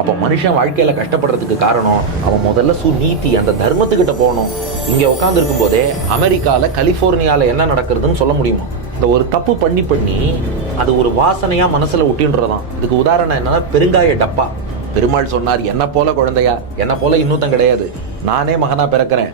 அப்போ மனுஷன் வாழ்க்கையில கஷ்டப்படுறதுக்கு காரணம் அவன் முதல்ல சுநீதி அந்த தர்மத்துக்கிட்ட போகணும். இங்க உட்காந்துருக்கும் போதே அமெரிக்கால கலிபோர்னியால என்ன நடக்கிறதுன்னு சொல்ல முடியுமா? இந்த ஒரு தப்பு பண்ணி அது ஒரு வாசனையா மனசுல ஒட்டின்றதான். இதுக்கு உதாரணம் என்னன்னா பெருங்காய டப்பா. பெருமாள் சொன்னார், என்ன போல குழந்தையா, என்ன போல இன்னொருத்தன் கிடையாது, நானே மகனா பிறக்கிறேன்.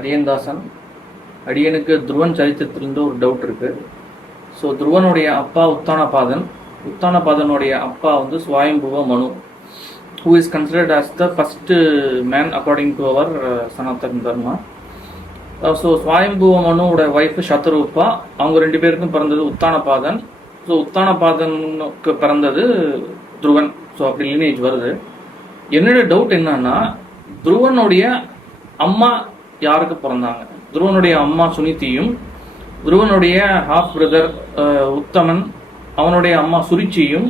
அடியன் தாசன். அடியனுக்கு துருவன் சரித்திரத்திலிருந்து ஒரு டவுட் இருக்குது. ஸோ துருவனுடைய அப்பா உத்தானபாதன், உத்தானபாதனுடைய அப்பா வந்து ஸ்வயம்புவ மனு, who is considered as the first man according to our Sanatana Dharma. So Swayambhuva மனுவோட ஒய்ஃபு சத்ரூபா, அவங்க ரெண்டு பேருக்கும் பிறந்தது உத்தானபாதன். ஸோ உத்தானபாதனுக்கு பிறந்தது துருவன். ஸோ அப்படி லினேஜ் வருது. என்னோட டவுட் என்னன்னா, துருவனுடைய அம்மா யாருக்கு பிறந்தாங்க? துருவனுடைய அம்மா சுனிதியும், துருவனுடைய ஹாஃப் பிரதர் உத்தமன், அவனுடைய அம்மா சுருச்சியும்,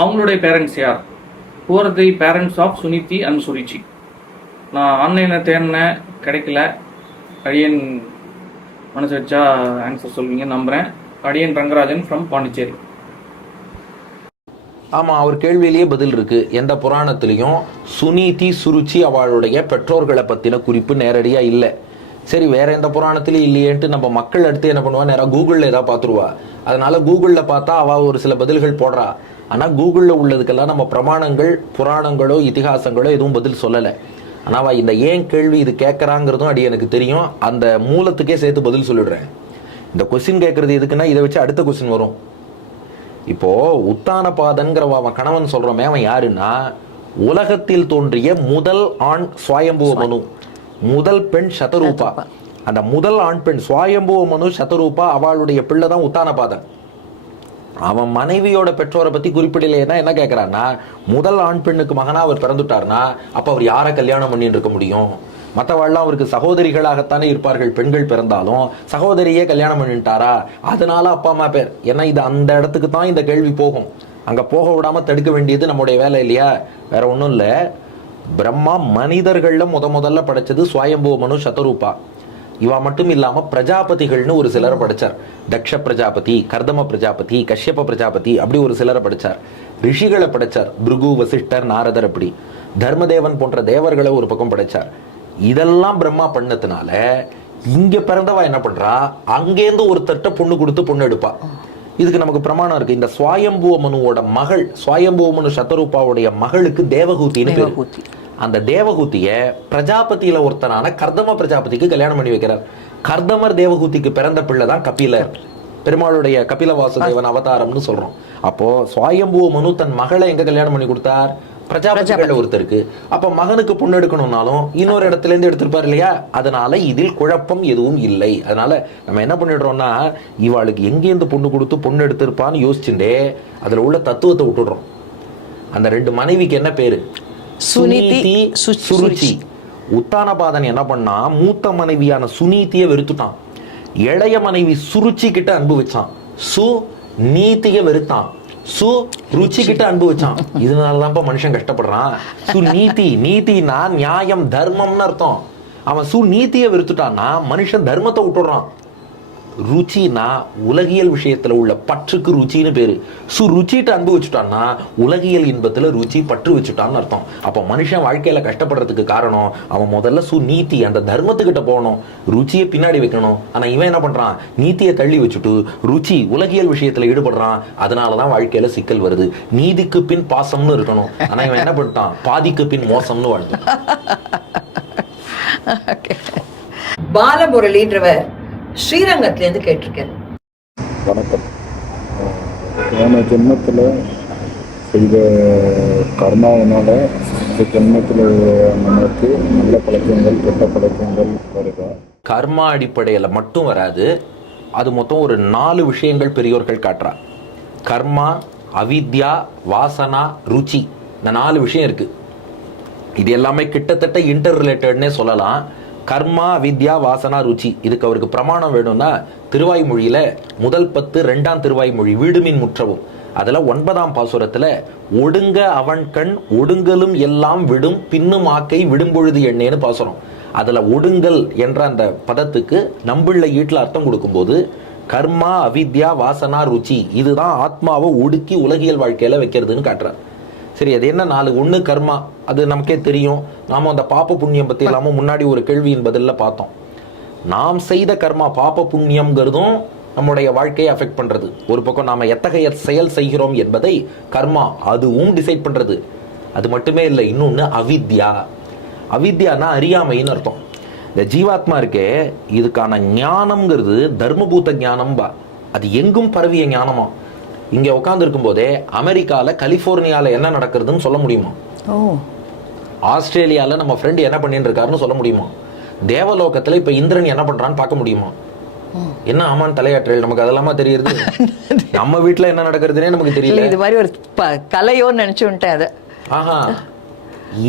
அவங்களுடைய பேரண்ட்ஸ் யார்? Who are the parents of Suniti and Suruchi? நான் ஆன்லைனில் தேடினேன், கிடைக்கல. அடியன் மனசு வச்சா ஆன்சர் சொல்வீங்க நம்புகிறேன். அடியன் ரங்கராஜன் ஃப்ரம் பாண்டிச்சேரி. ஆமாம், அவர் கேள்வியிலேயே பதில் இருக்கு. எந்த புராணத்திலையும் சுனீதி சுருச்சி அவளுடைய பெற்றோர்களை பற்றின குறிப்பு நேரடியாக இல்லை. சரி, வேற எந்த புராணத்திலையும் இல்லையேன்ட்டு நம்ம மக்கள் அடுத்து என்ன பண்ணுவா, நேராக கூகுளில் ஏதாவது பார்த்துருவா. அதனால கூகுளில் பார்த்தா அவள் ஒரு சில பதில்கள் போடுறா. ஆனால் கூகுளில் உள்ளதுக்கெல்லாம் நம்ம பிரமாணங்கள், புராணங்களோ இதிகாசங்களோ எதுவும் பதில் சொல்லலை. ஆனால் அவள் இந்த ஏன் கேள்வி இது கேட்குறாங்கிறதும் அடி எனக்கு தெரியும். அந்த மூலத்துக்கே சேர்த்து பதில் சொல்லிடுறேன். இந்த கொஸ்டின் கேட்குறது எதுக்குன்னா, இதை வச்சு அடுத்த கொஸ்டின் வரும். இப்போ உத்தானபாதன்கிற அவன் கணவன் சொல்றோமே, அவன் யாருன்னா உலகத்தில் தோன்றிய முதல் ஆண் ஸ்வயம்புவ மனு, முதல் பெண் சதரூபா. அந்த முதல் ஆண் பெண் ஸ்வயம்புவ மனு சதரூபா, அவளுடைய பிள்ளை தான் உத்தானபாதன். அவன் மனைவியோட பெற்றோரை பத்தி குறிப்பிடலைன்னா என்ன கேட்கிறான்னா, முதல் ஆண் பெண்ணுக்கு மகனா அவர் பிறந்துட்டார்னா அப்ப அவர் யாரை கல்யாணம் பண்ணிட்டு இருக்க முடியும்? மற்றவாழ்லாம் அவருக்கு சகோதரிகளாகத்தானே இருப்பார்கள். பெண்கள் பிறந்தாலும் சகோதரியே கல்யாணம் பண்ணிட்டாரா, அதனால அப்பா அம்மா பேர். ஏன்னா இது அந்த இடத்துக்கு தான் இந்த கேள்வி போகும். அங்க போக விடாம தடுக்க வேண்டியது நம்முடைய வேலை இல்லையா? வேற ஒன்றும் இல்லை. பிரம்மா மனிதர்கள்ல முதல்ல படைச்சது ஸ்வயம்புவ மனு சதரூபா. இவா மட்டும் இல்லாம பிரஜாபதிகள்னு ஒரு சிலரை படைச்சார். தக்ஷ பிரஜாபதி, கர்தம பிரஜாபதி, கஷ்யப பிரஜாபதி, அப்படி ஒரு சிலரை படைச்சார். ரிஷிகளை படைச்சார், பிருகு, வசிஷ்டர், நாரதர். அப்படி தர்மதேவன் போன்ற தேவர்களை ஒரு பக்கம் படைச்சார். இதெல்லாம் பிரம்மா பண்ணதுனால இங்க பிறந்தவா என்ன பண்றா, அங்கேருந்து ஒரு தட்ட பொண்ணு கொடுத்து பொண்ணு எடுப்பா. இதுக்கு நமக்கு பிரமாணம் இருக்கு. இந்த ஸ்வயம்புவ மனுவோட மகள், ஸ்வயம்புவ மனு சதரூபாவுடைய மகளுக்கு தேவகூத்தின்னு பேரு. அந்த தேவகூத்திய பிரஜாபதியில ஒருத்தனான கர்தம பிரஜாபதிக்கு கல்யாணம் பண்ணி வைக்கிறார். கர்தமர் தேவகூத்திக்கு பிறந்த பிள்ளை தான் கபிலர். பெருமாளுடைய கபில வாசுதேவன் அவதாரம்னு சொல்றோம். அப்போ ஸ்வயம்புவ மனு தன் மகளை எங்க கல்யாணம் பண்ணி கொடுத்தார்? பிரஜாபதிகள் ஒருத்தருக்கு. அப்ப மகனுக்கு பொண்ணு எடுக்கணும்னாலும் இன்னொரு இடத்துல இருந்து எடுத்திருப்பார் இல்லையா? அதனால இதில் குழப்பம் எதுவும் இல்லை. அதனால நம்ம என்ன பண்ணிடுறோம்னா, இவாளுக்கு எங்கேருந்து பொண்ணு கொடுத்து பொண்ணு எடுத்திருப்பான்னு யோசிச்சுட்டே அதுல உள்ள தத்துவத்தை விட்டுடுறோம். அந்த ரெண்டு மனைவிக்கு என்ன பேரு? சுனிதி, சுருச்சி. உத்தானபாதன் என்ன பண்ணா, மூத்த மனைவியான சுனீதியை வெறுத்துட்டான். இளைய மனைவி சுருச்சி கிட்ட அன்பு வச்சான். சுநீதியை வெறுத்தான். ருச்சி கிட்ட அன்பு வச்சான். இதனாலதான் மனுஷன் கஷ்டப்படுறான். சுநீதி, நீதினா நியாயம், தர்மம்னு அர்த்தம். அவன் சுநீதியை வெறுத்துட்டான்னா மனுஷன் தர்மத்தை விட்டுடுறான். ருச்சினா உலகியல் விஷயத்துல உள்ள பற்றுக்கு ருச்சின்னு பேரு. ருச்சிட்டு அன்பு வச்சுட்டான்னா உலகியல் இன்பத்துல ருச்சி பற்று வச்சுட்டான்னு அர்த்தம். அப்ப மனுஷன் வாழ்க்கையில கஷ்டப்படுறதுக்கு காரணம் அவன் முதல்ல சுநீதி அந்த தர்மத்துக்கிட்ட போகணும், ருச்சியை பின்னாடி வைக்கணும். ஆனா இவன் என்ன பண்றான், நீதியை தள்ளி வச்சுட்டு ருச்சி உலகியல் விஷயத்துல ஈடுபடுறான். அதனாலதான் வாழ்க்கையில சிக்கல் வருது. நீதிக்கு பின் பாசம்னு இருக்கணும், ஆனா இவன் என்ன பண்ணிட்டான், பாதிக்கு பின் மோசம்னு வாழ்ந்தான். பாலமுரளின்றவர் ஸ்ரீரங்கத்திலேருந்து கேட்டிருக்கேன். வணக்கம். போன ஜென்மத்தில் செய்த கர்மாவனால இந்த ஜென்மத்தில் நமக்கு நல்ல பழக்கங்கள் கெட்ட பழக்கங்கள் வருதா? கர்மா அடிப்படையில் மட்டும் வராது. அது மொத்தம் ஒரு 4 விஷயங்கள் பெரியோர்கள் காட்டுறா. கர்மா, அவித்யா, வாசனா, ருச்சி, இந்த 4 விஷயம் இருக்கு. இது எல்லாமே கிட்டத்தட்ட இன்டர் ரிலேட்டட்னே சொல்லலாம். கர்மா அவித்யா வாசனா ருச்சி. இதுக்கு அவருக்கு பிரமாணம் வேணும்னா திருவாய்மொழியில முதல் 10 2ஆம் திருவாய்மொழி வீடுமின் முற்றவும் அதுல 9ஆம் பாசுரத்துல ஒடுங்க அவன் கண் ஒடுங்கலும் எல்லாம் விடும் பின்னும் ஆக்கை விடும்பொழுது எண்ணேன்னு பாசுரம். அதுல ஒடுங்கல் என்ற அந்த பதத்துக்கு நம்பிள்ளை ஈட்டில் அர்த்தம் கொடுக்கும்போது கர்மா அவித்யா வாசனா ருச்சி இதுதான் ஆத்மாவை ஒடுக்கி உலகியல் வாழ்க்கையில வைக்கிறதுன்னு காட்டுறார். சரி, அது என்ன 4 1 கர்மா, அது நமக்கே தெரியும். நாம அந்த பாப்ப புண்ணியம் பத்தி இல்லாம முன்னாடி ஒரு கேள்வியின் பதில்ல பார்த்தோம். நாம் செய்த கர்மா பாப்ப புண்ணியம்ங்கிறதும் நம்முடைய வாழ்க்கையை அஃபெக்ட் பண்றது. ஒரு பக்கம் நாம எத்தகைய செயல் செய்கிறோம் என்பதை கர்மா அதுவும் டிசைட் பண்றது. அது மட்டுமே இல்லை, இன்னொன்னு அவித்யா. அவித்யானா அறியாமைன்னு அர்த்தம். இந்த ஜீவாத்மா இருக்கே, இதுக்கான ஞானம்ங்கிறது தர்மபூத ஞானம்பா. அது எங்கும் பரவிய ஞானமா. இங்க உட்கார்ந்து இருக்கும் போதே அமெரிக்கால கலிபோர்னியால என்ன நடக்கிறதுன்னு சொல்ல முடியுமா? ஆஸ்திரேலியால நம்ம ஃப்ரெண்ட் என்ன பண்ணிட்டு இருக்காருன்னு சொல்ல முடியுமா? தேவலோகத்துல இப்ப இந்திரன் என்ன பண்றான்னு பார்க்க முடியுமா? என்ன ஆமான்னு தலையாற்றல் நமக்கு அதெல்லாமா தெரியுது. நம்ம வீட்டுல என்ன நடக்கிறதுனே நமக்கு தெரியல. இது மாதிரி ஒரு கலையோன்னு நினைச்சுட்டேன் அதை. ஆஹா,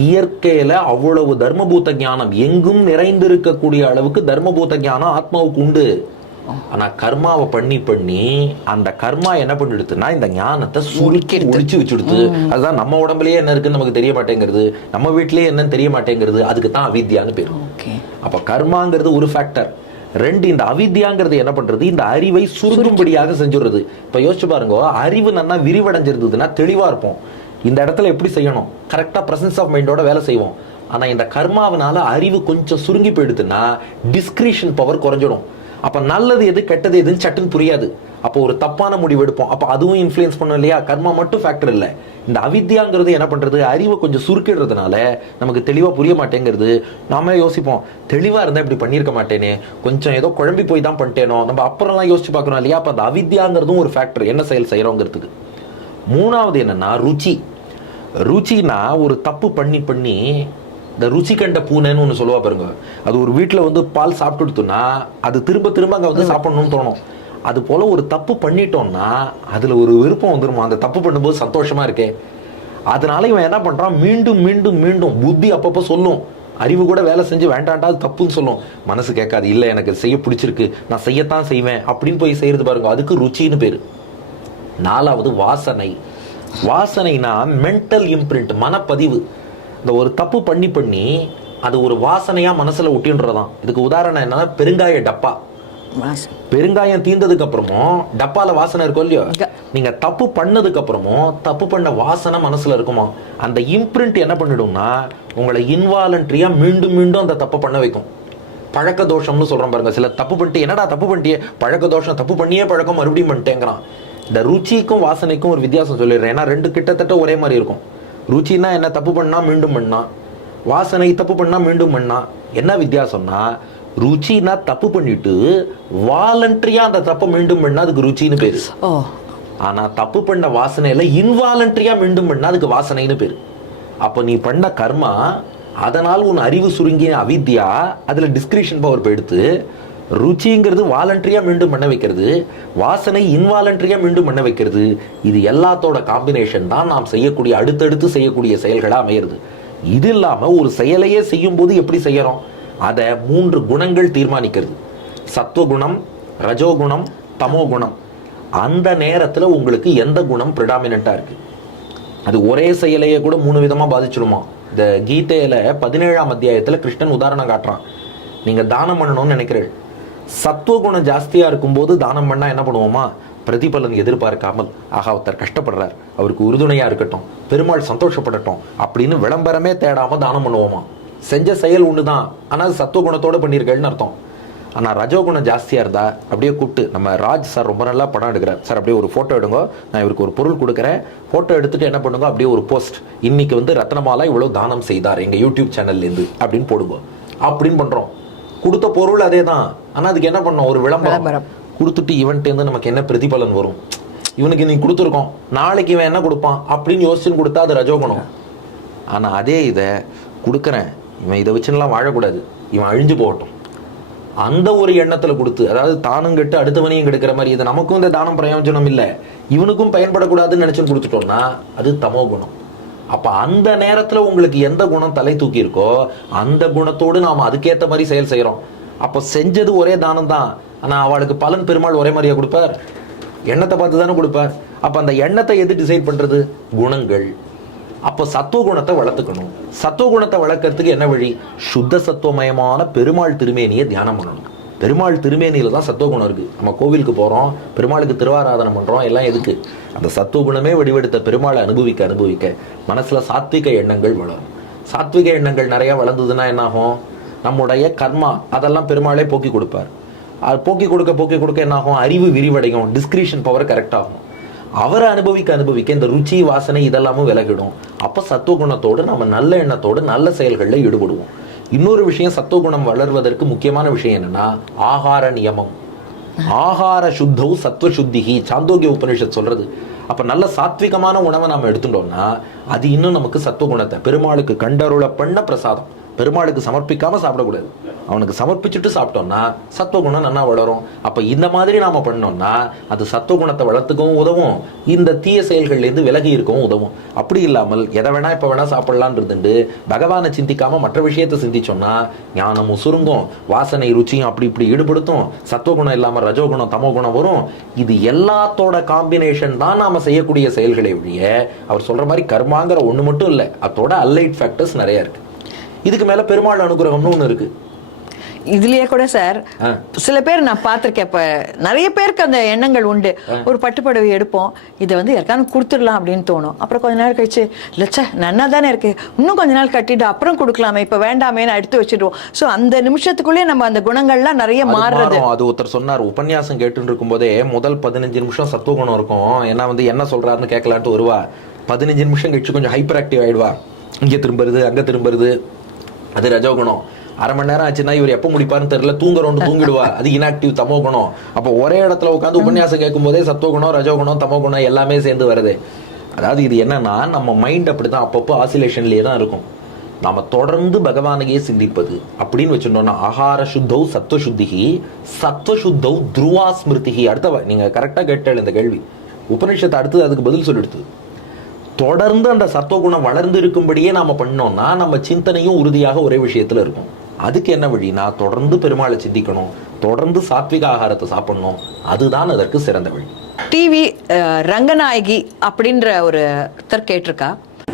இயற்கையில அவ்வளவு தர்மபூத ஞானம் எங்கும் நிறைந்திருக்கக்கூடிய அளவுக்கு தர்மபூத ஞானம் ஆத்மாவுக்கு உண்டு. ஆனா கர்மாவை பண்ணி அந்த கர்மா என்ன பண்ணிடுதுன்னா இந்த ஞானத்தை சுருக்கி ஒழிச்சு வச்சுடுது. அதுதான் நம்ம உடம்புலயே என்ன இருக்குன்னு நமக்கு தெரிய மாட்டேங்கிறது, நம்ம வீட்லயே என்னன்னு தெரிய மாட்டேங்கிறது. அதுக்கு தான் அவித்யான்னு பேரு. அப்ப கர்மாங்கிறது ஒரு ஃபேக்டர். 2 இந்த அவித்யாங்கிறது என்ன பண்றது, இந்த அறிவை சுருங்கும்படியாக செஞ்சுடுறது. இப்ப யோசிச்சு பாருங்க, அறிவு நல்லா விரிவடைஞ்சிருந்ததுன்னா தெளிவா இருப்போம். இந்த இடத்துல எப்படி செய்யணும், கரெக்டா பிரசன்ஸ் ஆஃப் மைண்டோட வேலை செய்வோம். ஆனா இந்த கர்மாவனால அறிவு கொஞ்சம் சுருங்கி போயிடுதுன்னா டிஸ்கிரிஷன் பவர் குறைஞ்சிடும். அப்ப நல்லது எது கெட்டது எதுன்னு சட்டுன்னு புரியாது. அப்போ ஒரு தப்பான முடிவு எடுப்போம். அப்ப அதுவும் இன்ஃப்ளூயன்ஸ் பண்ணும் இல்லையா? கர்மா மட்டும் ஃபேக்டர் இல்லை. இந்த அவித்யாங்கிறது என்ன பண்றது, அறிவை கொஞ்சம் சுருக்கிடுறதுனால நமக்கு தெளிவா புரிய மாட்டேங்கிறது. நாம யோசிப்போம், தெளிவா இருந்தா இப்படி பண்ணியிருக்க மாட்டேனே, கொஞ்சம் ஏதோ குழம்பி போய் தான் பண்ணிட்டேனோ, நம்ம அப்புறம்லாம் யோசிச்சு பார்க்கணும் இல்லையா? அப்ப அந்த அவித்யாங்கிறதும் ஒரு ஃபேக்டர், என்ன செயல் செய்யறோங்கிறதுக்கு. 3வது என்னன்னா ருச்சி. ருச்சினா ஒரு தப்பு பண்ணி இந்த ருச்சி கண்ட பூனைன்னு ஒன்று சொல்லுவா பாருங்க. அது ஒரு வீட்டில் வந்து பால் சாப்பிட்டுடுத்துனா அது திரும்ப அங்கே வந்து சாப்பிடணும்னு தோணும். அது போல ஒரு தப்பு பண்ணிட்டோம்னா அதுல ஒரு விருப்பம் வந்துருமா, அந்த தப்பு பண்ணும்போது சந்தோஷமா இருக்கே. அதனால இவன் என்ன பண்றான், மீண்டும் புத்தி அப்பப்போ சொல்லும், அறிவு கூட வேலை செஞ்சு வேண்டாண்டா அது தப்புன்னு சொல்லும். மனசு கேட்காது, இல்லை எனக்கு செய்ய பிடிச்சிருக்கு நான் செய்யத்தான் செய்வேன் அப்படின்னு போய் செய்யறது பாருங்க, அதுக்கு ருச்சின்னு பேரு. 4வது வாசனை. வாசனைனா மென்டல் இம்ப்ரிண்ட், மனப்பதிவு. இந்த ஒரு தப்பு பண்ணி அது ஒரு வாசனையா மனசுல ஒட்டின்றதான். இதுக்கு உதாரணம் என்னன்னா பெருங்காய டப்பா. பெருங்காயம் தீர்ந்ததுக்கு அப்புறமும் டப்பால வாசனை இருக்கும் இல்லையோ, நீங்க தப்பு பண்ணதுக்கு அப்புறமும் தப்பு பண்ண வாசனை மனசுல இருக்குமா. அந்த இம்ப்ரிண்ட் என்ன பண்ணிடும்னா உங்களை இன்வாலன்ட்ரியா மீண்டும் அந்த தப்பு பண்ண வைக்கும். பழக்க தோஷம்னு சொல்றோம் பாருங்க. சில தப்பு பண்ணிட்டு என்னடா தப்பு பண்ணிட்டியே, பழக்க தோஷம், தப்பு பண்ணியே பழக்கம் மறுபடியும் பண்ணிட்டேங்கிறான். இந்த ருச்சிக்கும் வாசனைக்கும் ஒரு வித்தியாசம் சொல்லிடுறேன். ஏன்னா 2 கிட்டத்தட்ட ஒரே மாதிரி இருக்கும். ருச்சினா என்ன, தப்பு பண்ணா மீண்டும் பண்ணா. வாசனை தப்பு பண்ணா மீண்டும் பண்ணா. என்ன வித்தியாசம்னா ருச்சினா தப்பு பண்ணிட்டு வாலண்டரியா அந்த தப்பை மீண்டும் பண்ணா அதுக்கு ருச்சின்னு பேரு. ஆனா தப்பு பண்ண வாசனையில இன்வாலண்டரியா மீண்டும் பண்ணா அதுக்கு வாசனைன்னு பேரு. அப்ப நீ பண்ண கர்மா, அதனால் உன் அறிவு சுருங்கிய அவித்யா அதுல டிஸ்கிரிஷன் பவர் போயிடுத்து. ருச்சிங்கிறது வாலண்டரியா மீண்டும் பண்ண வைக்கிறது, வாசனை இன்வாலண்டரியா மீண்டும் பண்ண வைக்கிறது. இது எல்லாத்தோட காம்பினேஷன் தான் நாம் செய்யக்கூடிய அடுத்தடுத்து செய்யக்கூடிய செயல்களா அமையிறது. இது இல்லாம ஒரு செயலையே செய்யும் போது எப்படி செய்யறோம், அதை 3 குணங்கள் தீர்மானிக்கிறது. சத்துவகுணம், ரஜோகுணம், தமோகுணம். அந்த நேரத்துல உங்களுக்கு எந்த குணம் பிரிடாமினண்டா இருக்கு, அது ஒரே செயலையே கூட 3 விதமா பாதிச்சிடுமா. இந்த கீதையில 17ஆம் அத்தியாயத்துல கிருஷ்ணன் உதாரணம் காட்டுறான். நீங்க தானம் பண்ணணும்னு நினைக்கிறேன், சத்துவகுணம் ஜாஸ்தியா இருக்கும்போது தானம் பண்ணா என்ன பண்ணுவோமா, பிரதிபலன் எதிர்பார்க்காமல், ஆகா ஒருத்தர் கஷ்டப்படுறார் அவருக்கு உறுதுணையா இருக்கட்டும், பெருமாள் சந்தோஷப்படட்டும் அப்படின்னு விளம்பரமே தேடாம தானம் பண்ணுவோமா. செஞ்ச செயல் ஒண்ணுதான், ஆனால் சத்துவகுணத்தோட பண்ணியிருக்கேன்னு அர்த்தம். ஆனா ரஜோகுணம் ஜாஸ்தியா இருந்தா அப்படியே கூப்பிட்டு, நம்ம ராஜ் சார் ரொம்ப நல்லா படம் எடுக்கிறார் சார், அப்படியே ஒரு போட்டோ எடுங்க, நான் இவருக்கு ஒரு பொருள் கொடுக்குறேன், போட்டோ எடுத்துட்டு என்ன பண்ணுங்க, அப்படியே ஒரு போஸ்ட், இன்னைக்கு வந்து ரத்னமாலா இவ்வளவு தானம் செய்தார் எங்க யூடியூப் சேனல்ல இருந்து அப்படின்னு போடுங்க அப்படின்னு பண்றோம். கொடுத்த பொருள் அதே தான், ஆனா அதுக்கு என்ன பண்ணோம், ஒரு விளம்பரம் கொடுத்துட்டு இவன்ட்டு நமக்கு என்ன பிரதிபலன் வரும், இவனுக்கு நீ கொடுத்துருக்கோம் நாளைக்கு இவன் என்ன கொடுப்பான் அப்படின்னு யோசிச்சுன்னு கொடுத்தா அது ரஜோகுணம். ஆனா அதே இதை கொடுக்குறேன், இவன் இதை வச்சுலாம் வாழக்கூடாது, இவன் அழிஞ்சு போகட்டும், அந்த ஒரு எண்ணத்துல கொடுத்து, அதாவது தானும் கெட்டு அடுத்தவனையும் கெடுக்கிற மாதிரி, இது நமக்கும் இந்த தானம் பிரயோஜனம் இல்லை இவனுக்கும் பயன்படக்கூடாதுன்னு நினைச்சுன்னு கொடுத்துட்டோம்னா அது தமோ குணம். அப்ப அந்த நேரத்துல உங்களுக்கு எந்த குணம் தலை தூக்கி இருக்கோ அந்த குணத்தோடு நாம அதுக்கேத்த மாதிரி செயல் செய்யறோம். அப்ப செஞ்சது ஒரே தானம் தான், ஆனா அவளுக்கு பலன் பெருமாள் ஒரே மாதிரியா கொடுப்பார்? எண்ணத்தை பார்த்து தானே கொடுப்பார். அப்ப அந்த எண்ணத்தை எது டிசைட் பண்றது? குணங்கள். அப்போ சத்துவ குணத்தை வளர்த்துக்கணும். சத்துவ குணத்தை வளர்க்கறதுக்கு என்ன வழி? சுத்த சத்துவமயமான பெருமாள் திருமேனியை தியானம் பண்ணணும். பெருமாள் திருமேனியில தான் சத்துவ குணம் இருக்கு. நம்ம கோவிலுக்கு போறோம், பெருமாளுக்கு திருவாராதனம் பண்றோம், எல்லாம் எதுக்கு? அந்த சத்துவ குணமே வடிவெடுத்த பெருமாளை அனுபவிக்க மனசுல சாத்விக எண்ணங்கள் வளரும். சாத்விக எண்ணங்கள் நிறைய வளர்ந்ததுன்னா என்ன ஆகும்? நம்முடைய கர்மா அதெல்லாம் பெருமாளே போக்கி கொடுப்பார். அது போக்கி கொடுக்க என்ன ஆகும்? அறிவு விரிவடையும், டிஸ்கிரிஷன் பவர் கரெக்ட் ஆகும். அவரை அனுபவிக்க இந்த ருச்சி வாசனை இதெல்லாமும் விலகிடும். அப்ப சத்துவ குணத்தோடு நம்ம நல்ல எண்ணத்தோடு நல்ல செயல்களில் ஈடுபடுவோம். இன்னொரு விஷயம், சத்துவ குணம் வளர்வதற்கு முக்கியமான விஷயம் என்னன்னா ஆகார நியமம். ஆகார சுத்தவு சத்துவ சுத்திகி, சாந்தோக்கிய உபனிஷத் சொல்றது. அப்ப நல்ல சாத்விகமான உணவை நாம எடுத்துட்டோம்னா அது இன்னும் நமக்கு சத்துவ குணத்தை, பெருமாளுக்கு கண்டருள பண்ண பிரசாதம், பெருமாளுக்கு சமர்ப்பிக்காம சாப்பிடக்கூடாது, அவனுக்கு சமர்ப்பிச்சுட்டு சாப்பிட்டோம்னா சத்துவகுணம் நல்லா வளரும். அப்ப இந்த மாதிரி நாம பண்ணோம்னா அது சத்துவகுணத்தை வளர்த்துக்கவும் உதவும், இந்த தீய செயல்கள்லேருந்து விலகி இருக்கவும் உதவும். அப்படி இல்லாமல் எதை வேணா இப்ப வேணா சாப்பிடலான் இருந்துட்டு பகவானை சிந்திக்காம மற்ற விஷயத்தை சிந்திச்சோம்னா ஞானமும் சுருங்கும், வாசனை ருச்சியும் அப்படி இப்படி ஈடுபடுத்தும், சத்துவகுணம் இல்லாம ரஜோகுணம் தமோ குணம் வரும். இது எல்லாத்தோட காம்பினேஷன் தான் நாம செய்யக்கூடிய செயல்களை ஒழிய அவர் சொல்ற மாதிரி கர்மாங்கிற ஒண்ணு மட்டும் இல்லை, அதோட அல்லைட் ஃபேக்டர்ஸ் நிறைய இருக்கு. இதுக்கு மேல பெருமாள் அனுகிரகம்னு ஒண்ணு இருக்கு. இதுலயே கூட சார் சில பேர் நான் பார்த்திருக்கேன், இப்ப நிறைய பேருக்கு அந்த எண்ணங்கள் உண்டு. ஒரு பட்டுப்படவை எடுப்போம், இதை வந்து யாருக்கானு கொடுத்துடலாம் அப்படின்னு தோணும். அப்புறம் கொஞ்ச நேரம் கழிச்சு லட்ச நன்னா தானே இருக்கு, இன்னும் கொஞ்ச நாள் கட்டிட்டு அப்புறம் கொடுக்கலாமே, இப்ப வேண்டாமேன்னு எடுத்து வச்சிடுவோம். சோ அந்த நிமிஷத்துக்குள்ளேயே நம்ம அந்த குணங்கள்லாம் நிறைய மாறுறது. அது ஒருத்தர் சொன்னார், உபன்யாசம் கேட்டு இருக்கும் போதே முதல் 15 நிமிஷம் சத்துவ குணம் இருக்கும், ஏன்னா வந்து என்ன சொல்றாருன்னு கேட்கலான்ட்டு வருவா. 15 நிமிஷம் கழிச்சு கொஞ்சம் ஹைப்பர் ஆக்டிவ் ஆயிடுவா, இங்க திரும்புறது அங்க திரும்புறது, அது ரஜோகுணம். அரை மணி நேரம் ஆச்சுன்னா இவர் எப்ப முடிப்பாருன்னு தெரியல, தூங்கிடுவா, அது இன்ஆக்டிவ் தமோ குணம். அப்போ ஒரே இடத்துல உட்காந்து உபன்யாசம் கேட்கும் போதே சத்துவகுணம் ரஜோகுணம் தமோ குணம் எல்லாமே சேர்ந்து வருது. அதாவது இது என்னன்னா நம்ம மைண்ட் அப்படிதான் அப்பப்போ ஆசிலேஷன்லயே தான் இருக்கும். நாம தொடர்ந்து பகவானையே சிந்திப்பது அப்படின்னு வச்சுட்டோம்னா ஆகார சுத்தௌ சத்துவ சுத்திகி சத்துவ சுத்தௌ துருவா ஸ்மிருதிகி. அடுத்த நீங்க கரெக்டா கேட்டாள் இந்த கேள்வி, உபனிஷத்தை அடுத்தது அதுக்கு பதில் சொல்லிடுது. தொடர்ந்து அந்த சத்துவகுணம் வளர்ந்து இருக்கும்படியே நாம பண்ணோம்னா நம்ம சிந்தனையும் உறுதியாக ஒரே விஷயத்துல இருக்கும். அதுக்கு என்ன வழினா தொடர்ந்து பெருமாளை சிந்திக்கணும், தொடர்ந்து சாத்விக ஆகாரத்தை சாப்பிடணும், அதுதான் அதற்கு சிறந்த வழி. டிவி ரங்கநாயகி அப்படின்ற ஒருத்தர் கேட்டிருக்கா.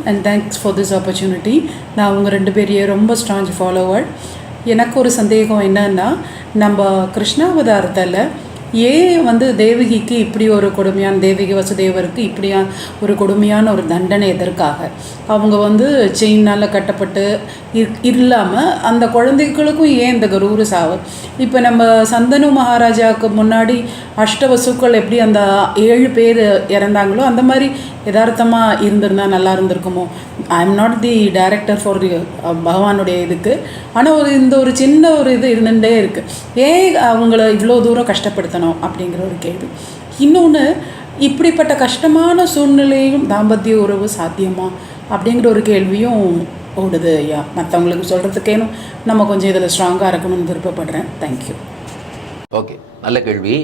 And thanks for this opportunity. நான் அவங்க 2 பேரையும் ரொம்ப ஸ்ட்ராங் ஃபாலோவர். எனக்கு ஒரு சந்தேகம் என்னன்னா, நம்ம கிருஷ்ணாவதாரத்தில் ஏன் வந்து தேவகிக்கு இப்படி ஒரு கொடுமையான, தேவகி வசுதேவருக்கு இப்படியா ஒரு கொடுமையான ஒரு தண்டனை எதற்காக? அவங்க வந்து செயினால் கட்டப்பட்டு இல்லாமல் அந்த குழந்தைகளுக்கும் ஏன் இந்த கரூர சாவு? இப்போ நம்ம சந்தனு மகாராஜாவுக்கு முன்னாடி அஷ்டவசுக்கள் எப்படி அந்த 7 பேர் இறந்தாங்களோ அந்த மாதிரி யதார்த்தமாக இருந்திருந்தால் நல்லா இருந்திருக்குமோ? I am not the director for பகவானுடைய இதுக்கு, ஆனால் இந்த ஒரு சின்ன ஒரு இது இருந்துகிட்டே இருக்குது. ஏன் அவங்கள இவ்வளோ தூரம் கஷ்டப்படுத்தணும் அப்படிங்கிற ஒரு கேள்வி. இன்னொன்று, இப்படிப்பட்ட கஷ்டமான சூழ்நிலையும் தாம்பத்திய உறவு சாத்தியமா அப்படிங்கிற ஒரு கேள்வியும் ஓடுது ஐயா. மற்றவங்களுக்கு சொல்கிறதுக்கேனும் நம்ம கொஞ்சம் இதில் ஸ்ட்ராங்காக இருக்கணும்னு விருப்பப்படுறேன். தேங்க்யூ. ஓகே, நல்ல கேள்வி.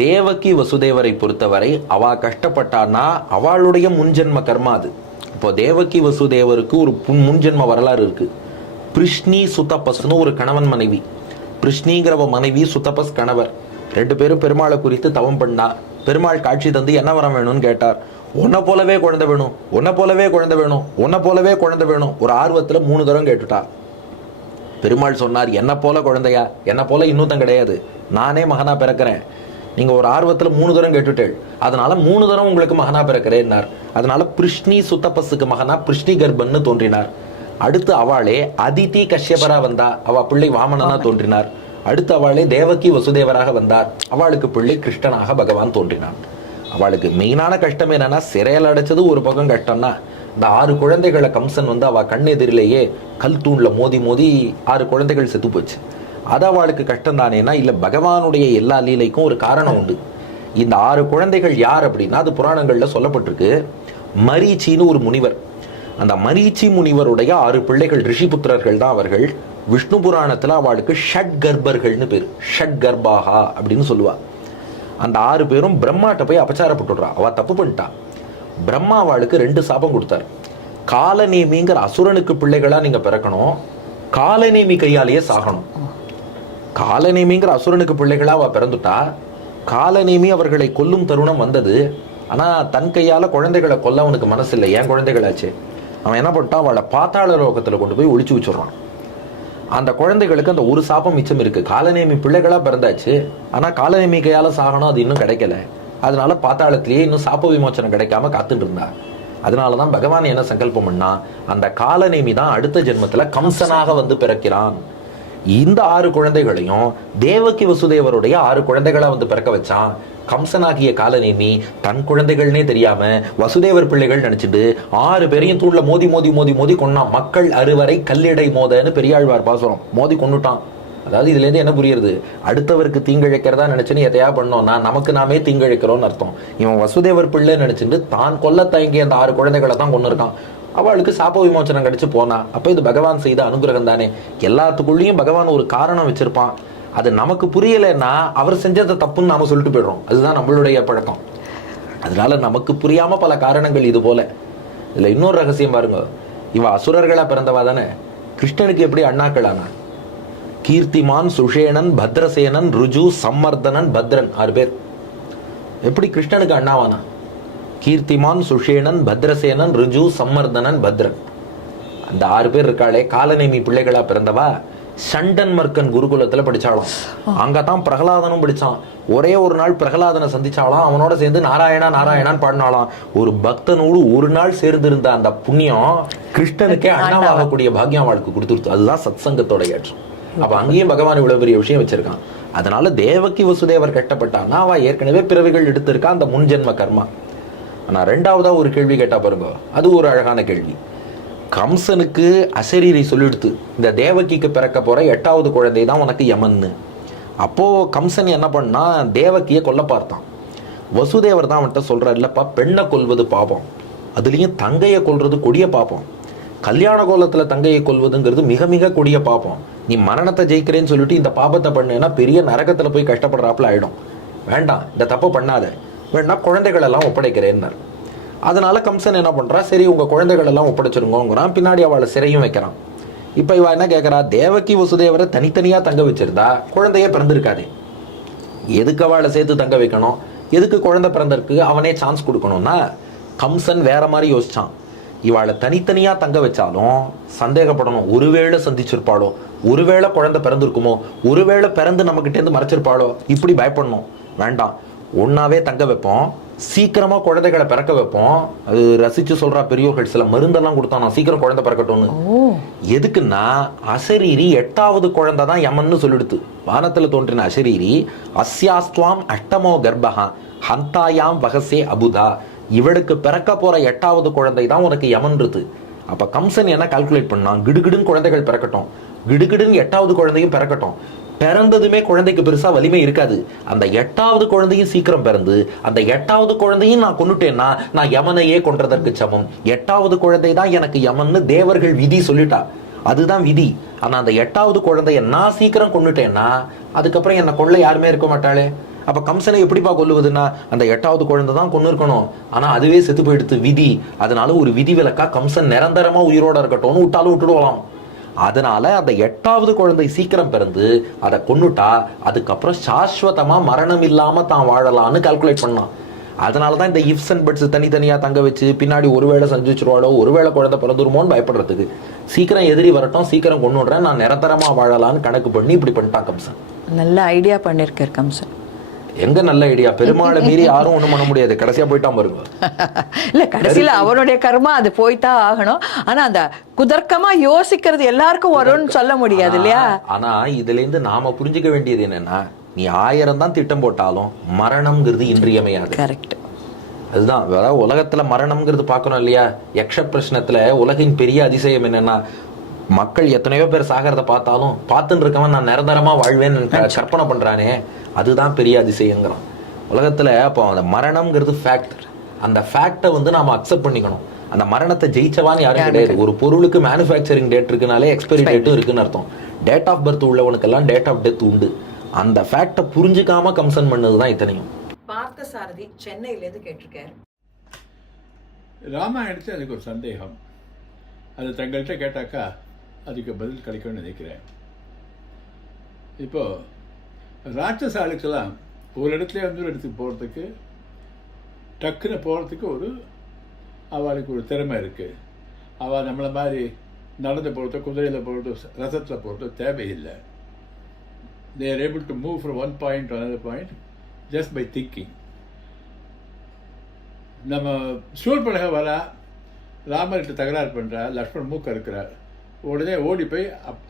தேவகி வசுதேவரை பொறுத்தவரை அவ கஷ்டப்பட்டான்னா அவளுடைய முன்ஜென்ம கர்மா அது. இப்போ தேவகி வசுதேவருக்கு ஒரு முன்ஜென்ம வரலாறு இருக்கு. பிருஷ்ணி சுத்தபஸ்னு ஒரு கணவன் மனைவி. பிருஷ்ணிங்கிறவ மனைவி, சுத்தபஸ் கணவர். 2 பேரும் பெருமாளை குறித்து தவம் பண்ணா. பெருமாள் காட்சி தந்து என்ன வரம் வேணும்னு கேட்டார். உன்னை போலவே குழந்தை வேணும், உன்னை போலவே குழந்தை வேணும், உன்னை போலவே குழந்தை வேணும். ஒரு ஆர்வத்துல 3 தரம் கேட்டுட்டா. பெருமாள் சொன்னார், என்ன போல குழந்தையா? என்ன போல இன்னொருத்தன் கிடையாது, நானே மகனா பிறக்கிறேன். நீங்க ஒரு ஆர்வத்துல 3 தரம் கேட்டுட்டேள், அதனால 3 தரம் உங்களுக்கு மகனா பிறக்கிறேன்னார். அதனால பிருஷ்ணி சுத்தபஸுக்கு மகனா பிருஷ்ணி கர்ப்பன்னு தோன்றினார். அடுத்து அவளே அதிதி கஷ்யபரா வந்தா, அவ பிள்ளை வாமனனா தோன்றினார். அடுத்து அவளே தேவகி வசுதேவராக வந்தார், அவளுக்கு பிள்ளை கிருஷ்ணனாக பகவான் தோன்றினான். அவளுக்கு மெயினான கஷ்டம் என்னன்னா, சிறையில் அடைச்சது ஒரு பக்கம் கஷ்டம்னா, இந்த 6 குழந்தைகளை கம்சன் வந்து அவ கண் எதிரிலேயே கல் தூண்ல மோதி மோதி 6 குழந்தைகள் செத்து போச்சு. அது அவளுக்கு கஷ்டம் தானேனா? இல்ல, பகவானுடைய எல்லா லீலைக்கும் ஒரு காரணம் உண்டு. இந்த 6 குழந்தைகள் யார் அப்படின்னா, அது புராணங்கள்ல சொல்லப்பட்டிருக்கு. மரீச்சின்னு ஒரு முனிவர். அந்த மரீச்சி முனிவருடைய 6 பிள்ளைகள் ரிஷிபுத்திரர்கள் தான் அவர்கள். விஷ்ணு புராணத்துல அவளுக்கு ஷட் கர்ப்பர்கள்னு பேரு, ஷட் கர்ப்பாகா அப்படின்னு சொல்லுவா. அந்த 6 பேரும் பிரம்மாட்ட போய் அபச்சாரப்பட்டுடுறா. அவ தப்பு பண்ணிட்டா. பிரம்மா அவளுக்கு 2 சாபம் கொடுத்தார். காலநேமிங்கிற அசுரனுக்கு பிள்ளைகளா நீங்க பிறக்கணும், காலநேமி கையாலேயே சாகணும். காலநேமிங்கிற அசுரனுக்கு பிள்ளைகளா அவ பிறந்துட்டா, காலநேமி அவர்களை கொல்லும் தருணம் வந்தது. ஆனா தன் கையால குழந்தைகளை கொல்ல அவனுக்கு மனசு இல்லை, ஏன் குழந்தைகளாச்சு. அவன் என்ன பண்ணிட்டான், அவளை பாத்தாள லோகத்துல கொண்டு போய் ஒளிச்சு வச்சுடுறான். அந்த குழந்தைகளுக்கு அந்த ஒரு சாபம் மிச்சம் இருக்கு. காலநேமி பிள்ளைகளா பிறந்தாச்சு, ஆனா காலநேமி கையால சாகணும் அது இன்னும் கிடைக்கல. அதனால பாத்தாளத்திலேயே இன்னும் சாப்ப விமோச்சனம் கிடைக்காம காத்துட்டு இருந்தா. அதனாலதான் பகவான் என்ன சங்கல்பம் பண்ணா, அந்த காலநேமி தான் அடுத்த ஜென்மத்துல கம்சனாக வந்து பிறக்கிறான். இந்த 6 குழந்தைகளையும் தேவகி வசுதேவருடைய 6 குழந்தைகளா வந்து பிறக்க வச்சான். கம்சனாகிய காலநேமி தன் குழந்தைகள்னே தெரியாம வசுதேவர் பிள்ளைகள் நினைச்சிட்டு 6 பேரையும் தூள்ல மோதி மோதி மோதி மோதி கொன்னான். மக்கள் அறுவரை கல்லிடை மோதன்னு பெரியாழ்வார் பாசுரம். மோதி கொன்னுட்டான். அதாவது இதுல இருந்து என்ன புரியுது, அடுத்தவருக்கு தீங்கிழைக்கிறதா நினைச்சுன்னு எதையா பண்ணோம்னா நமக்கு நாமே தீங்கிழைக்கிறோம்னு அர்த்தம். இவன் வசுதேவர் பிள்ளை நினைச்சிட்டு தான் கொல்ல தயங்கிய அந்த 6 குழந்தைகளை தான் கொண்டு இருக்கான். அவளுக்கு சாப்ப விமோச்சனம் கிடைச்சு போனா. அப்ப இது பகவான் செய்த அனுகிரகம் தானே. எல்லாத்துக்குள்ளேயும் பகவான் ஒரு காரணம் வச்சிருப்பான். அது நமக்கு புரியலைன்னா அவர் செஞ்சதை தப்புன்னு நாம சொல்லிட்டு போயிடுறோம். அதுதான் நம்மளுடைய பழக்கம். அதனால நமக்கு புரியாம பல காரணங்கள் இது போல. இதுல இன்னொரு ரகசியம் பாருங்க, இவ அசுரர்களா பிறந்தவா தானே. கிருஷ்ணனுக்கு எப்படி அண்ணாக்களானா, கீர்த்திமான், சுஷேணன், பத்ரசேனன், ருஜு, சம்மர்தனன், பத்ரன் 6 பேர். எப்படி கிருஷ்ணனுக்கு அண்ணாவானா? கீர்த்திமான், சுஷேணன், பத்ரசேனன், ருஜு, சம்மர்தனன், பத்ரன். அந்த 6 பேர் இருக்காளே, காலநேமி பிள்ளைகளா பிறந்தவா சண்டன் மர்க்கன் குருகுலத்துல படிச்சாலும். அங்கதான் பிரகலாதனும் படிச்சான். ஒரே ஒரு நாள் பிரகலாதனை சந்திச்சாலாம். அவனோட சேர்ந்து நாராயணா நாராயணான்னு பாடினாலாம். ஒரு பக்தனோடு ஒரு நாள் சேர்ந்து இருந்த அந்த புண்ணியம் கிருஷ்ணனுக்கே அண்ணாவாகக்கூடிய பாக்கியம் அவளுக்கு கொடுத்துருச்சு. அதுதான் சத் சங்கத்தோட ஏற்றம். அப்ப அங்கேயும் பகவான் இவ்வளவு பெரிய விஷயம் வச்சிருக்கான். அதனால தேவகி வசுதேவர் கட்டப்பட்டான்னா அவ ஏற்கனவே பிறவிகள் எடுத்திருக்கா, அந்த முன்ஜென்ம கர்மா. ஆனா 2வதா ஒரு கேள்வி கேட்டா பாருங்க, அது ஒரு அழகான கேள்வி. கம்சனுக்கு அசரீரி சொல்லிடுத்து, இந்த தேவகிக்கு பிறக்க போற 8வது குழந்தை தான் உனக்கு யமன்னு. அப்போ கம்சன் என்ன பண்ணா, தேவகியை கொல்ல பார்த்தான். வசுதேவர் தான் அவன்கிட்ட சொல்றாரு, இல்லப்பா பெண்ணை கொல்வது பாபம், அதுலயும் தங்கையை கொல்றது கொடிய பாப்பம். கல்யாண கோலத்துல தங்கையை கொல்வதுங்கிறது மிக மிக கொடிய பாப்பம். நீ மரணத்தை ஜெயிக்கிறேன்னு சொல்லிட்டு இந்த பாபத்தை பண்ணேன்னா பெரிய நரகத்துல போய் கஷ்டப்படுறாப்புல ஆயிடும். வேண்டாம், இந்த தப்பு பண்ணாத, வேணா குழந்தைகள் எல்லாம் ஒப்படைக்கிறேன்னார். அதனால கம்சன் என்ன பண்றா, சரி உங்க குழந்தைகள் எல்லாம் ஒப்படைச்சிருங்கிறான். பின்னாடி அவளை சிறையும் வைக்கிறான். இப்ப இவ என்ன கேட்கறா, தேவகி வசுதேவரை தனித்தனியா தங்க வச்சிருந்தா குழந்தைய பிறந்திருக்காது, எதுக்கு அவளை சேர்த்து தங்க வைக்கணும், எதுக்கு குழந்தை பிறந்திருக்கு அவனே சான்ஸ் கொடுக்கணும்னா கம்சன் வேற மாதிரி யோசிச்சான். இவாளை தனித்தனியா தங்க வச்சாலும் சந்தேகப்படணும், ஒருவேளை சந்திச்சிருப்பாளோ, ஒருவேளை குழந்தை பிறந்திருக்குமோ, ஒருவேளை பிறந்து நம்ம கிட்ட இருந்து மறைச்சிருப்பாளோ, இப்படி பயப்படணும். வேண்டாம், ஒன்னாவே தங்க வைப்போம், சீக்கிரமா குழந்தைகளை பிறக்க வைப்போம். அது ரசிச்சு சொல்றா பெரியோர்கள், சில மருந்தெல்லாம் கொடுத்தானா சீக்கிரம் குழந்தை பிறக்கட்டும்னு. எதுக்குன்னா அசரீரி 8வது குழந்தை தான் யமன்னு சொல்லிடுத்து. வானத்துல தோன்றின அசரீரி அஸ்யாஸ்துவாம் அஷ்டமோ கர்ப்பஹா ஹந்தாயாம் வகசே அபுதா, இவளுக்கு பிறக்க போற 8வது குழந்தை தான் உனக்கு யமன்றது. அப்ப கம்சன் என்ன கால்குலேட் பண்ணான், கிடுகிடுன்னு குழந்தைகள் பிறக்கட்டும், கிடுகிடுன்னு 8வது குழந்தையும் பிறக்கட்டும். பிறந்ததுமே குழந்தைக்கு பெருசா வலிமை இருக்காது. அந்த 8வது குழந்தையும் சீக்கிரம் பிறந்து அந்த 8வது குழந்தையும் நான் கொன்னுட்டேன்னா நான் யமனையே கொன்றதற்கு சமம். 8வது குழந்தை தான் எனக்கு யமன்னு தேவர்கள் விதி சொல்லிட்டா, அதுதான் விதி. ஆனா அந்த 8வது குழந்தைய நான் சீக்கிரம் கொன்னுட்டேன்னா அதுக்கப்புறம் என்ன கொள்ள யாருமே இருக்க மாட்டாளே. அப்ப கம்சனை எப்படிப்பா கொல்லுவதுன்னா அந்த 8வது குழந்தை தான் கொண்டு இருக்கணும், ஆனா அதுவே செத்து போயிடுத்து விதி. அதனால ஒரு விதி விலக்கா கம்சன் நிரந்தரமா உயிரோட இருக்கட்டும்னு விட்டாலும் விட்டுடுவான். அதனால அந்த 8வது குழந்தை சீக்கிரம் பிறந்து அதை கொன்னுட்டா அதுக்கப்புறம் சாஸ்வதமா மரணம் இல்லாம தான் வாழலாம்னு கால்குலேட் பண்ணான். அதனாலதான் இந்த இஃப்ஸ் அண்ட் பட்ஸ் தனித்தனியா தங்க வச்சு பின்னாடி ஒருவேளை சந்திச்சிருவாளோ, ஒருவேளை குழந்தை பிறந்துருமோன்னு பயப்படுறதுக்கு, சீக்கிரம் எதிரி வரட்டும், சீக்கிரம் கொன்னுடுறேன், நான் நிரந்தரமா வாழலான்னு கணக்கு பண்ணி இப்படி பண்ணிட்டான் கம்சன். நல்ல ஐடியா பண்ணிருக்கார் கம்சன். எங்க நல்ல ஐடியா, பெருமாளை மீறி யாரும் ஒண்ணும் பண்ண முடியாது, கடைசியா போயிட்டான் பாருங்க. இல்ல கடைசியில அவனுடைய கர்மா அது போய்தான் ஆகணும். ஆனா அந்த குதர்க்கமா யோசிக்கிறது எல்லாருக்கும் வரும்னு சொல்ல முடியாது இல்லையா. ஆனா இதுல இருந்து நாம புரிஞ்சுக்க வேண்டியது என்னன்னா, நீ 1000 தான் திட்டம் போட்டாலும் மரணம்ங்கிறது இன்றியமையாது. கரெக்ட். அதுதான், அதாவது உலகத்துல மரணம்ங்கிறது பார்க்கணும் இல்லையா. யக்ஷ பிரஷ்னத்துல உலகின் பெரிய அதிசயம் என்னன்னா, மக்கள் எத்தனையோ பேர் சாகிறத பார்த்தாலும் பார்த்துன்னு இருக்கவன் நான் நிரந்தரமா வாழ்வேன்னு கற்பனை பண்றானே, அதுதான் பெரிய அதிசயங்கிறான் உலகத்துல. அப்போ அந்த மரணம்ங்கிறது ஃபேக்ட். அந்த ஃபேக்டை வந்து நாம அக்செப்ட் பண்ணிக்கணும். அந்த மரணத்தை ஜெயிச்சவான்னு யாரும் கிடையாது. ஒரு பொருளுக்கு மேனுஃபேக்சரிங் டேட் இருக்குனாலே எக்ஸ்பைரி டேட்டும் இருக்குன்னு அர்த்தம். டேட் ஆஃப் பர்த் உள்ளவனுக்கெல்லாம் டேட் ஆஃப் டெத் உண்டு. அந்த ஃபேக்டை புரிஞ்சுக்காம கம்சன் பண்ணதுதான் இத்தனையும். பார்த்தசாரதி சென்னையிலேருந்து கேட்டிருக்காரு, ராமாயணத்தில் எனக்கு ஒரு சந்தேகம். அது தங்கள்கிட்ட கேட்டாக்கா அதுக்கு பதில் கிடைக்கும்னு நினைக்கிறேன். இப்போது ராட்சசாளுக்கெல்லாம் ஒரு இடத்துல வந்து ஒரு இடத்துக்கு போகிறதுக்கு டக்குன்னு போகிறதுக்கு அவளுக்கு ஒரு திறமை இருக்குது. அவள் நம்மளை மாதிரி நடந்து போகிறதோ குதிரையில் போகிறதோ ரசத்தில் போகிறதோ தேவையில்லை. they are able to move from one point to another point just by thinking. நம்ம சூழ்படக வரா, ராமர்கிட்ட தகராறு பண்ணுறா, லக்ஷ்மண் மூக்க இருக்கிறார், உடனே ஓடி போய்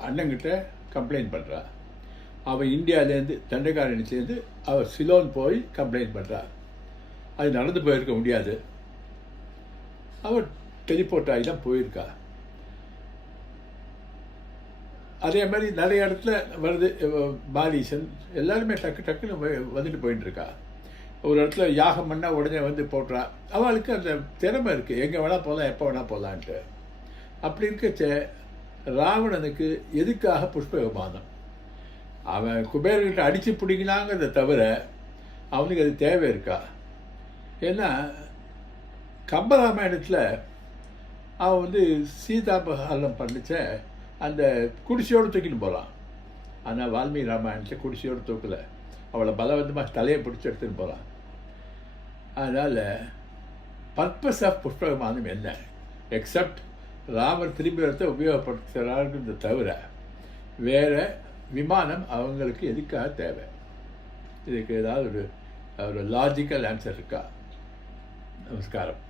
அண்ணங்கிட்ட கம்ப்ளைண்ட் பண்ணுறா. அவள் இந்தியாவிலேருந்து தண்டகாரணிலேருந்து அவள் சிலோன் போய் கம்ப்ளைண்ட் பண்ணுறா. அது நடந்து போயிருக்க முடியாது, அவள் டெலிபோர்ட் ஆகி தான் போயிருக்கா. அதே மாதிரி நிறைய இடத்துல வருது. பாலீசன் எல்லாருமே டக்குன்னு வந்துட்டு போயிட்டு இருக்கா. ஒரு இடத்துல யாகம் பண்ணால் உடனே வந்து போட்டுறா. அவளுக்கு அந்த திறமை இருக்குது, எங்கே வேணால் போகலாம், எப்போ வேணால் போகலான்ட்டு. அப்படி இருக்கச்ச ராவணனுக்கு எதுக்காக புஷ்ப விமானம்? அவன் குபேரர்கிட்ட அடித்து பிடிக்கலாங்கிறத தவிர அவனுக்கு அது தேவை இருக்கா? ஏன்னா கம்பராமாயணத்தில் அவன் வந்து சீதாபஹரணம் பண்ணிச்ச அந்த குடிசையோடு தூக்கின்னு போகலாம். ஆனால் வால்மீகி ராமாயணத்தில் குடிசையோடு தூக்கலை, அவளை பலவந்தமாக தலையை பிடிச்சி எடுத்துன்னு போகலாம். அதனால் பர்பஸ் ஆஃப் புஷ்ப விமானம் என்ன? எக்ஸப்ட் ராமர் திரும்பி வரத்தை உபயோகப்படுத்துகிறார்கிறத தவிர வேறு விமானம் அவங்களுக்கு எதுக்காக தேவை? இதுக்கு ஏதாவது ஒரு லாஜிக்கல் ஆன்சர் இருக்கா? நமஸ்காரம்.